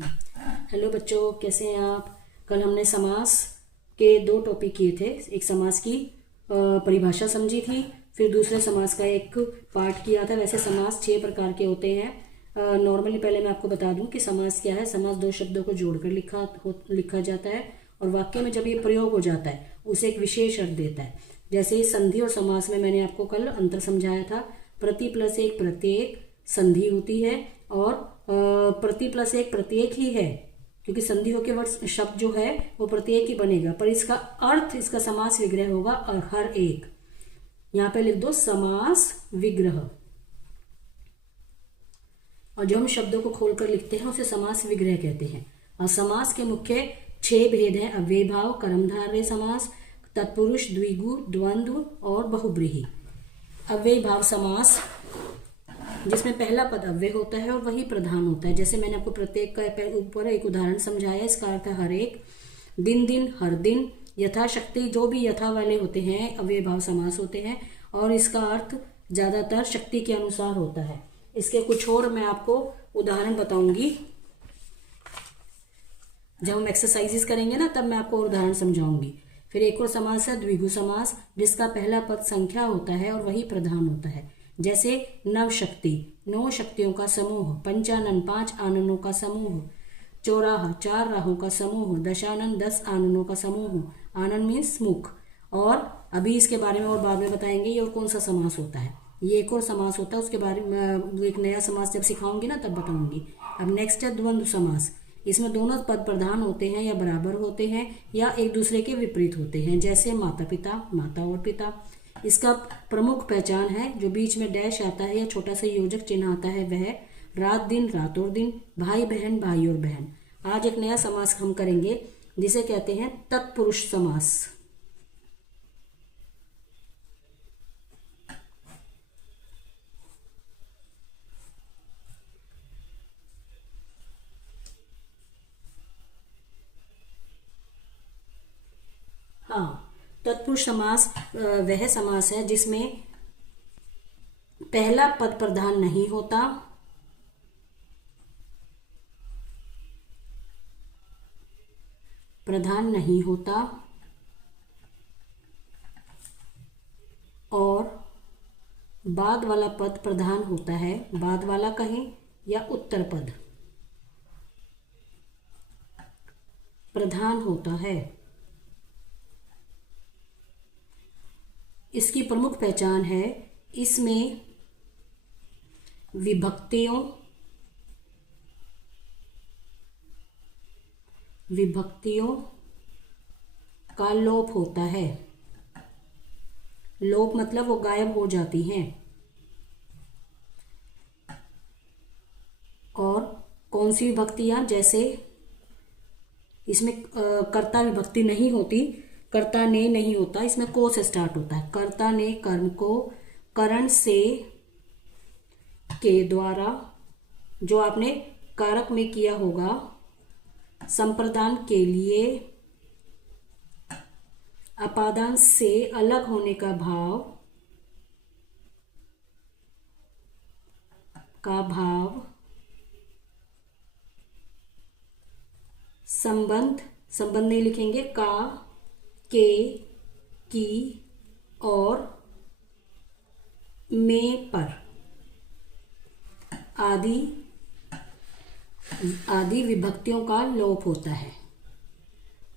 Hello बच्चों, कैसे हैं आप। कल हमने समास के दो टॉपिक किए थे। एक समास की परिभाषा समझी थी, फिर दूसरे समास का एक पार्ट किया था। वैसे समास 6 प्रकार के होते हैं। नॉर्मली पहले मैं आपको बता दूं कि समास क्या है। समास दो शब्दों को जोड़कर लिखा जाता है और वाक्य में जब ये प्रयोग हो जाता है उसे एक विशेष अर्थ देता है। जैसे संधि और समास में मैंने आपको कल अंतर समझाया था। प्रति प्लस एक प्रत्येक संधि होती है और प्रति प्लस एक प्रत्येक ही है, क्योंकि संधि होके वर्ड शब्द जो है वो प्रत्येक ही बनेगा, पर इसका अर्थ, इसका समास विग्रह होगा और हर एक। यहां पे लिख दो समास विग्रह। और जो हम शब्दों को खोलकर लिखते हैं उसे समास विग्रह कहते हैं। और समास के मुख्य 6 भेद हैं: अव्ययभाव, कर्मधारय समास, तत्पुरुष, द्विगु, द्वंद्व और बहुब्रीहि। अव्ययभाव समास जिसमें पहला पद अव्यय होता है और वही प्रधान होता है। जैसे मैंने आपको प्रत्येक का ऊपर एक उदाहरण समझाया। इसका अर्थ है हर एक, दिन दिन, हर दिन, यथाशक्ति। जो भी यथा वाले होते हैं अव्ययभाव समास होते हैं और इसका अर्थ ज्यादातर शक्ति के अनुसार होता है। इसके कुछ और मैं आपको उदाहरण बताऊंगी। जब हम एक्सरसाइजेस करेंगे ना तब मैं आपको उदाहरण समझाऊंगी। फिर एक और समास है द्विगु समास, जिसका पहला पद संख्या होता है और वही प्रधान होता है। जैसे नव शक्ति, 9 शक्तियों का समूह। पंचानन, 5 आननों का समूह। चौराहा, 4 राहों का समूह। दशानन, 10 आननों का समूह। आनन मीन्स मुख। और अभी इसके बारे में और बाद में बताएंगे ये और कौन सा समास होता है। ये एक और समास होता है, उसके बारे में एक नया समास जब सिखाऊंगी ना तब बताऊंगी। अब नेक्स्ट है द्वंद्व समास। इसमें दोनों पद प्रधान होते हैं या बराबर होते हैं या एक दूसरे के विपरीत होते हैं। जैसे माता पिता, माता और पिता। इसका प्रमुख पहचान है जो बीच में डैश आता है या छोटा सा योजक चिन्ह आता है, वह रात दिन, रात और दिन, भाई बहन, भाई और बहन। आज एक नया समास हम करेंगे जिसे कहते हैं तत्पुरुष समास। हाँ, तत्पुरुष समास वह समास है जिसमें पहला पद प्रधान नहीं होता, और बाद वाला पद प्रधान होता है। बाद वाला कहें या उत्तर पद प्रधान होता है। इसकी प्रमुख पहचान है इसमें विभक्तियों का लोप होता है। लोप मतलब वो गायब हो जाती हैं। और कौन सी विभक्तियां, जैसे इसमें कर्ता विभक्ति नहीं होती, कर्ता ने नहीं होता, इसमें को से स्टार्ट होता है। कर्ता ने कर्म को करण से के द्वारा, जो आपने कारक में किया होगा, संप्रदान के लिए, अपादान से अलग होने का भाव, संबंध नहीं लिखेंगे, का, के, की और में, पर आदि विभक्तियों का लोप होता है।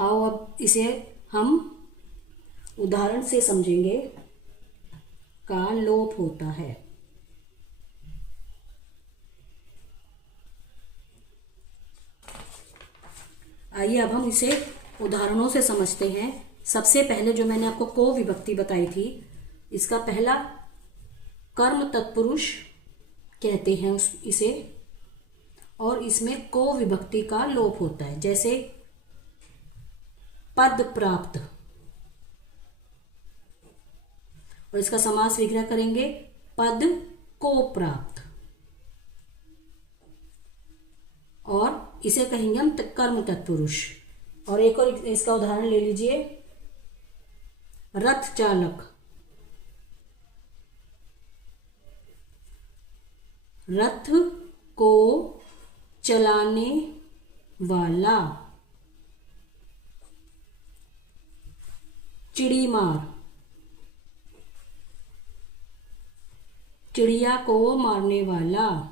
आओ अब इसे हम उदाहरण से समझेंगे। का लोप होता है। आइए अब हम इसे उदाहरणों से समझते हैं। सबसे पहले जो मैंने आपको को विभक्ति बताई थी, इसका पहला कर्म तत्पुरुष कहते हैं इसे, और इसमें को विभक्ति का लोप होता है। जैसे पद प्राप्त, और इसका समास विग्रह करेंगे पद को प्राप्त, और इसे कहेंगे हम कर्म तत्पुरुष। और एक और इसका उदाहरण ले लीजिए, रथ चालक, रथ को चलाने वाला, चिड़ी मार, चिड़िया को मारने वाला।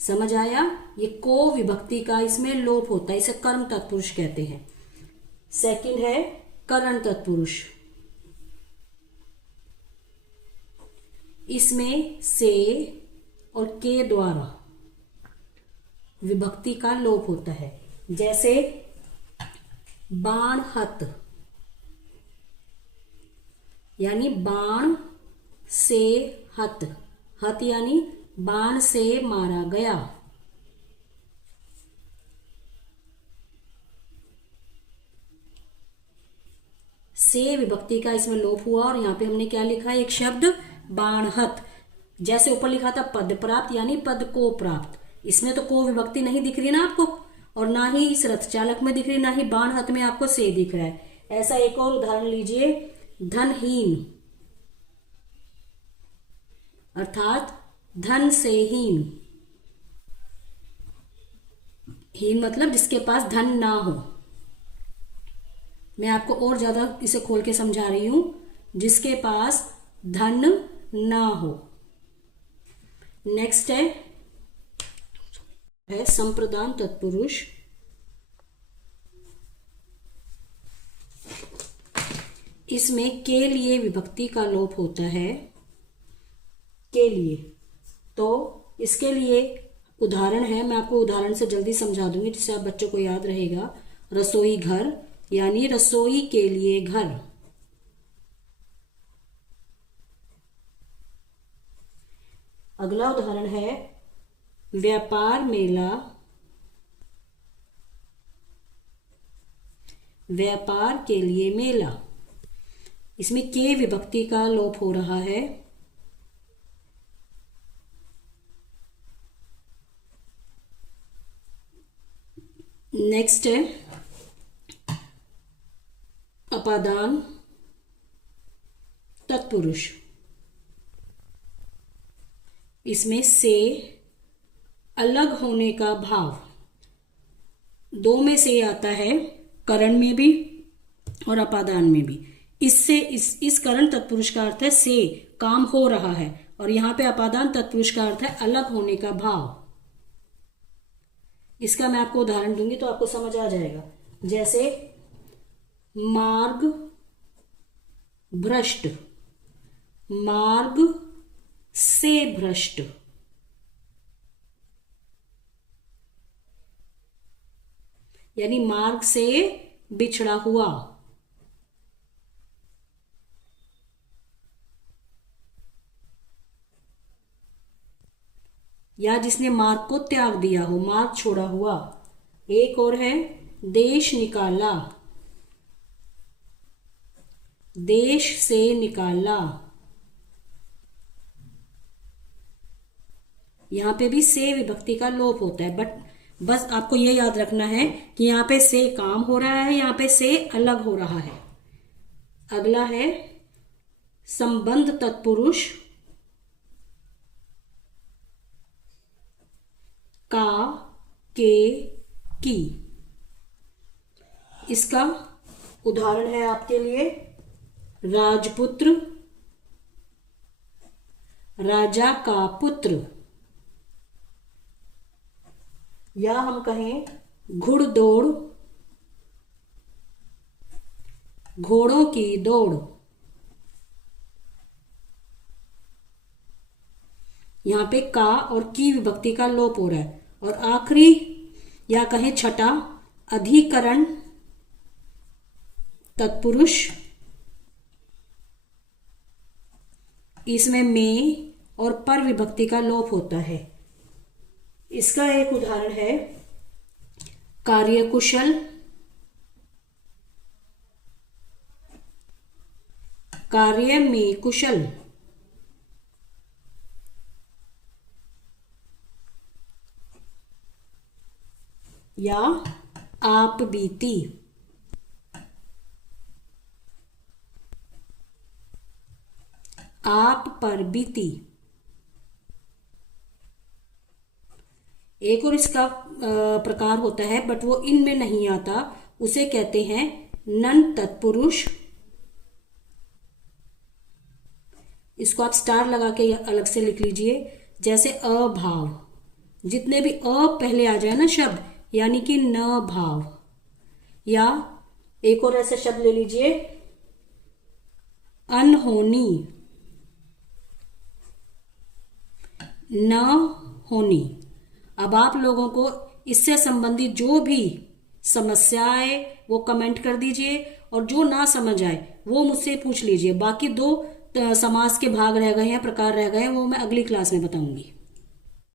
समझ आया? ये को विभक्ति का इसमें लोप होता है, इसे कर्म तत्पुरुष कहते हैं। सेकंड है करण तत्पुरुष। इसमें से और के द्वारा विभक्ति का लोप होता है। जैसे बाण हत, यानी बाण से हत, हत यानी बाण से मारा गया। से विभक्ति का इसमें लोप हुआ और यहां पे हमने क्या लिखा है, एक शब्द बाणहत। जैसे ऊपर लिखा था पद प्राप्त, यानी पद को प्राप्त। इसमें तो को विभक्ति नहीं दिख रही ना आपको, और ना ही इस रथ चालक में दिख रही, ना ही बाणहत में आपको से दिख रहा है। ऐसा एक और उदाहरण लीजिए, धनहीन, अर्थात धन से हीन। हीन मतलब जिसके पास धन ना हो। मैं आपको और ज्यादा इसे खोल के समझा रही हूं, जिसके पास धन ना हो। नेक्स्ट है संप्रदान तत्पुरुष। इसमें के लिए विभक्ति का लोप होता है, के लिए। तो इसके लिए उदाहरण है, मैं आपको उदाहरण से जल्दी समझा दूंगी जिससे आप बच्चों को याद रहेगा। रसोई घर, यानी रसोई के लिए घर। अगला उदाहरण है व्यापार मेला, व्यापार के लिए मेला। इसमें के विभक्ति का लोप हो रहा है। नेक्स्ट है अपादान तत्पुरुष। इसमें से अलग होने का भाव, दो में से आता है, करण में भी और अपादान में भी। इससे इस करण तत्पुरुष का अर्थ है से काम हो रहा है, और यहां पे अपादान तत्पुरुष का अर्थ है अलग होने का भाव। इसका मैं आपको उदाहरण दूंगी तो आपको समझ आ जाएगा। जैसे मार्ग भ्रष्ट, मार्ग से भ्रष्ट। यानी मार्ग से बिछड़ा हुआ। या जिसने मार्ग को त्याग दिया हो, मार्ग छोड़ा हुआ। एक और है देश निकाला, देश से निकाला। यहां पे भी से विभक्ति का लोप होता है, बट बस आपको यह याद रखना है कि यहां पे से काम हो रहा है, यहां पे से अलग हो रहा है। अगला है संबंध तत्पुरुष। का, के, की। इसका उदाहरण है आपके लिए राजपुत्र, राजा का पुत्र। या हम कहें घुड़दौड़, घोड़ों की दौड़। यहां पे का और की विभक्ति का लोप हो रहा है। और आखिरी या कहें छठा अधिकरण तत्पुरुष। इसमें में और पर विभक्ति का लोप होता है। इसका एक उदाहरण है कार्यकुशल, कार्य में कुशल। या आप बीती, आप पर बीती। एक और इसका प्रकार होता है बट वो इनमें नहीं आता, उसे कहते हैं नन तत्पुरुष। इसको आप स्टार लगा के अलग से लिख लीजिए। जैसे अभाव, जितने भी अ पहले आ जाए ना शब्द, यानी कि न भाव। या एक और ऐसे शब्द ले लीजिए, अनहोनी, न होनी। अब आप लोगों को इससे संबंधित जो भी समस्या आए वो कमेंट कर दीजिए, और जो ना समझ आए वो मुझसे पूछ लीजिए। बाकी दो समास के भाग रह गए हैं, प्रकार रह गए हैं, वो मैं अगली क्लास में बताऊंगी।